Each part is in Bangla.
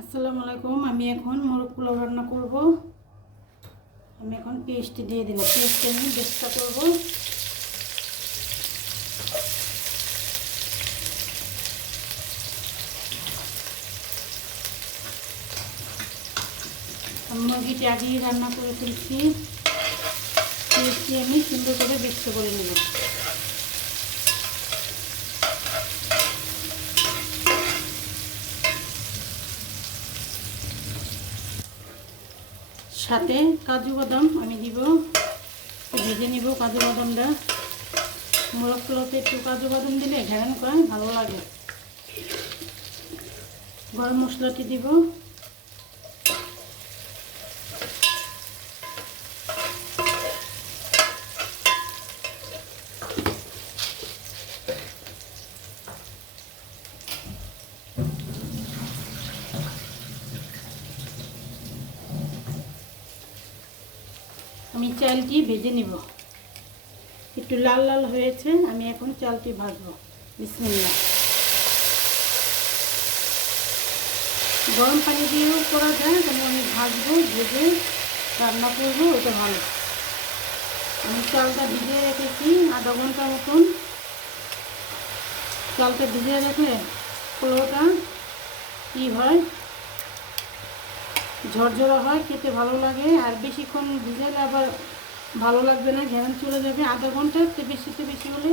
আসসালামু আলাইকুম। আমি এখন মোরগ পোলাও রান্না করব। আমি এখন পেস্ট দিয়ে দিলাম। পেস্ট নিয়ে বেস্টটা করব। মুরগিটি আগেই রান্না করে ফেলছি। পেস্টটি আমি সুন্দর করে বেস্ট করে নেব। সাথে কাজু বাদাম আমি দিব, ভেজে নিব কাজু বাদামটা। মোরগ পোলাওতে একটু কাজু বাদাম দিলে ঘ্রাণ পায়, ভালো লাগে। গরম মশলাটি দিব। আমি চালটি ভেজে নিব। একটু লাল লাল হয়েছে, আমি এখন চালটি ভাজবো। বিসমিল্লাহ। গরম পানি দিয়েও করা যায়, কিন্তু আমি ভাজবো, ভেজে রান্না করবো, ওটা ভালো। আমি চালটা ভিজিয়ে রেখেছি আধা ঘন্টা মতন। চালটা ভিজিয়ে রেখে পোলাওটা কী হয়, ঝরঝরা হয়, খেতে ভালো লাগে। আর বেশিক্ষণ ভিজালে আবার ভালো লাগবে না, ঘ্রাণ চলে যাবে। আধা ঘন্টাতে বেশি হলে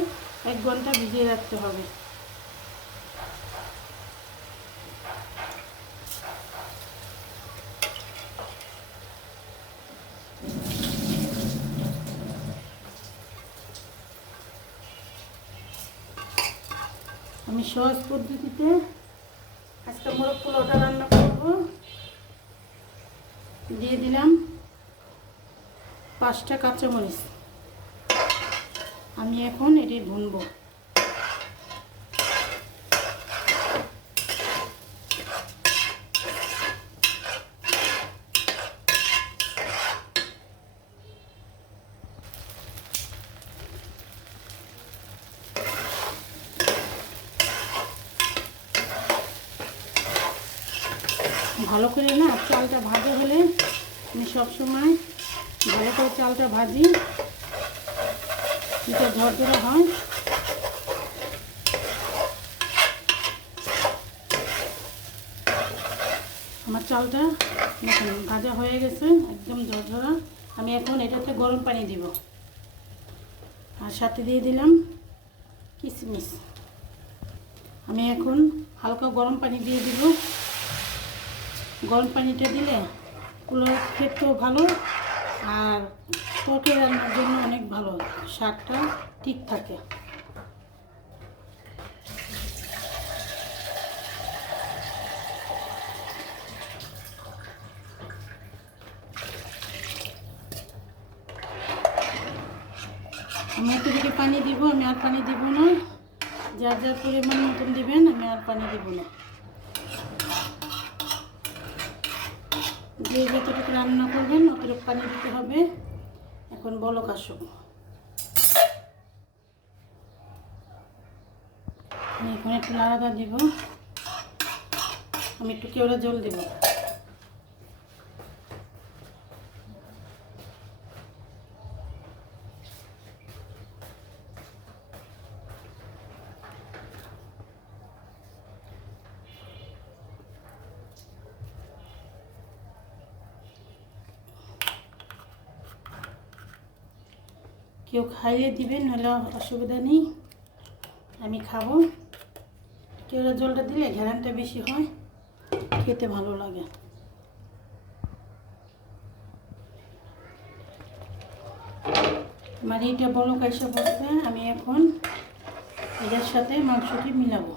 1 ঘন্টা ভিজিয়ে রাখতে হবে। আমি সহজ পদ্ধতিতে আজকে মোরগ পোলাওটা রান্না করব। দিয়ে দিলাম 5টা কাঁচামরিচ। আমি এখন এটি ভুনবো। ভালো করে না চালটা ভাজা হলে, আমি সবসময় ভালো করে চালটা ভাজি, এটা ঝরঝরা হয়। আমার চালটা ভাজা হয়ে গেছে, একদম ঝরঝরা। আমি এখন এটাতে গরম পানি দিব, আর সাথে দিয়ে দিলাম কিশমিশ। আমি এখন হালকা গরম পানি দিয়ে দিব। গরম পানিটা দিলে পোলাও খেতেও ভালো, আর তরকারি রান্নার জন্য অনেক ভালো, স্বাদটা ঠিক থাকে। আমি এতদিকে পানি দিব, আমি আর পানি দিব না। যার যার পরিমাণ মতন দিবেন, আমি আর পানি দিব না। যে যতটুকু রান্না করবেন অতটুকু পানি দিতে হবে। এখন বলক আসুক, আমি এখন একটু নাড়াটা দিব। আমি একটু কেওড়া জল দেব। কেউ খাইয়ে দিবেন, নাহলে অসুবিধা নেই, আমি খাবো। কেওড়া জলটা দিলে ঘ্রাণটা বেশি হয়, খেতে ভালো লাগে। আমার এইটা বলক এসে বলতে আমি এখন এটার সাথে মাংসটি মিলাবো।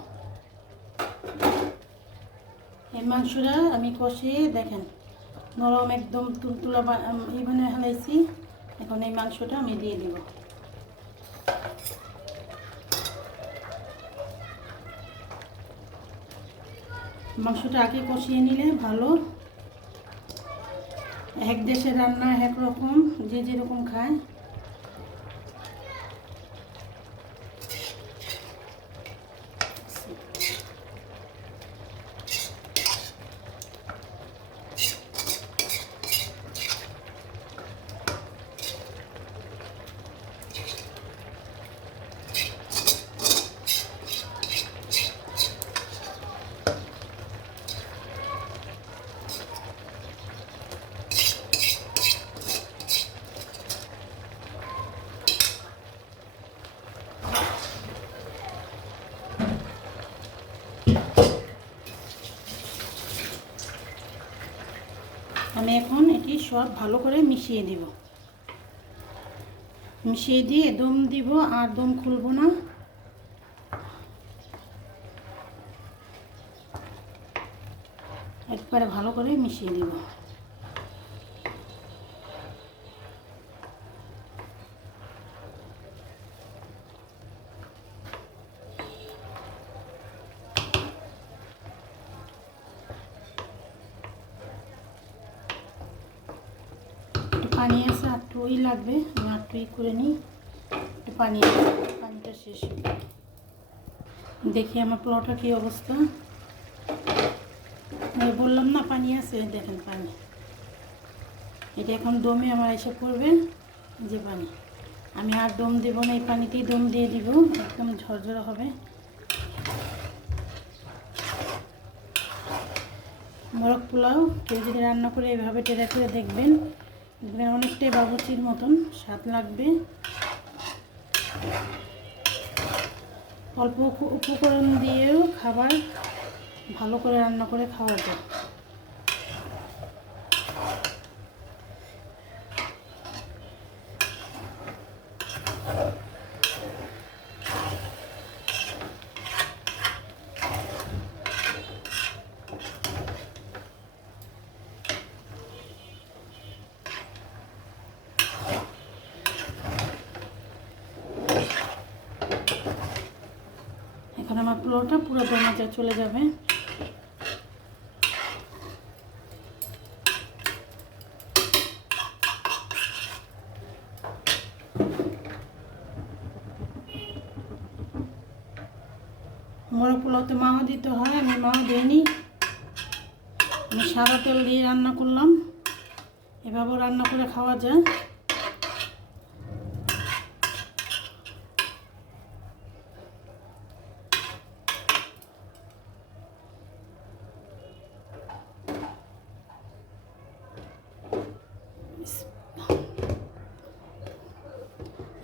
এই মাংসটা আমি কষিয়ে দেখেন নরম একদম তুলতুলা এইভাবে হালাইছি। এখন এই মাংসটা আমি দিয়ে দিব। মাংসটা আগে কষিয়ে নিলে ভালো। এক দেশের রান্না এক রকম, যে যেরকম খায়। আমি এখন এটি সব ভালো করে মিশিয়ে দিব। মিশিয়ে দিয়ে দম দিব, আর দম খুলবো না। একবারে ভালো করে মিশিয়ে দিব। পানি আছে, আটটুই লাগবে, আমি আটটুই করে নিই। একটু পানিটা শেষ। দেখি আমার পোলাওটা কী অবস্থা। আমি বললাম না পানি আছে, দেখেন পানি। এটা এখন দমে আমার এসে পড়বে, যে পানি। আমি আর দম দেব না, এই পানিতেই দম দিয়ে দিব, একদম ঝরঝরা হবে। মোরগ পোলাও কেউ যদি রান্না করে এইভাবে টেরা করে দেখবেন, অনেকটাই বাবুর্চির মতন স্বাদ লাগবে। অল্প উপকরণ দিয়েও খাবার ভালো করে রান্না করে খাওয়া যায়। এখন আমার পোলাওটা পুরো দমে চলে যাবে। মোরগ পোলাওতে মাও দিতে হয়, আমি মাও দিইনি। আমি সাদা তেল দিয়ে রান্না করলাম, এভাবেও রান্না করে খাওয়া যায়।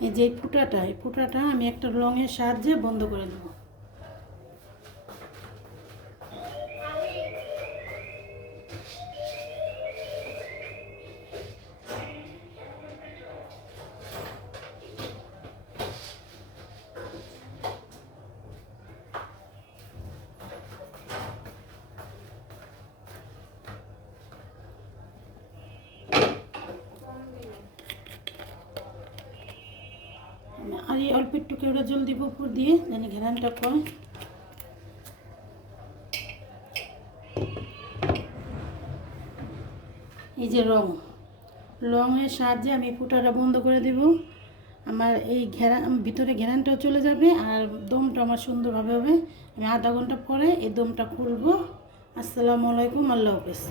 এই যে এই ফুটাটা আমি একটা লংয়ের সাহায্যে বন্ধ করে দেবো। আর এই অল্প একটু কেওড়া জল দিব উপর দিয়ে, যেন ঘেরানটা কয়। এই যে রঙের সাহায্যে আমি ফুটাটা বন্ধ করে দেব। আমার এই ভিতরে ঘেরানটাও চলে যাবে আর দমটা আমার সুন্দরভাবে হবে। আমি আধা ঘন্টা পরে এই দমটা খুলবো। আসসালামু আলাইকুম, আল্লাহ হাফেজ।